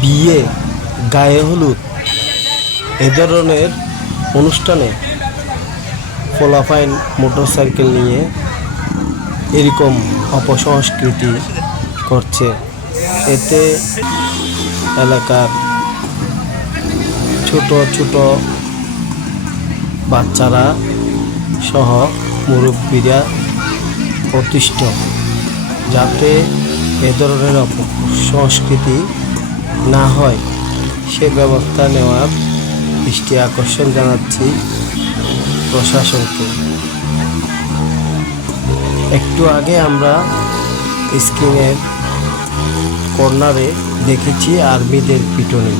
বিয়ে গায়ে হলুদ। এ ধরনের অনুষ্ঠানে পোলাফাইন মোটরসাইকেল নিয়ে এরকম অপসংস্কৃতি করছে। এতে এলাকার ছোট ছোট বাচ্চারা সহ মুরব্বীরা অতিষ্ঠ, যাতে এ ধরনের সংস্কৃতি না হয়। সে ব্যবস্থা নেওয়ার দৃষ্টি আকর্ষণ জানাচ্ছি প্রশাসনকে। একটু আগে আমরা স্ক্রিনের কর্নারে দেখেছি আর্মিদের পিটুনি।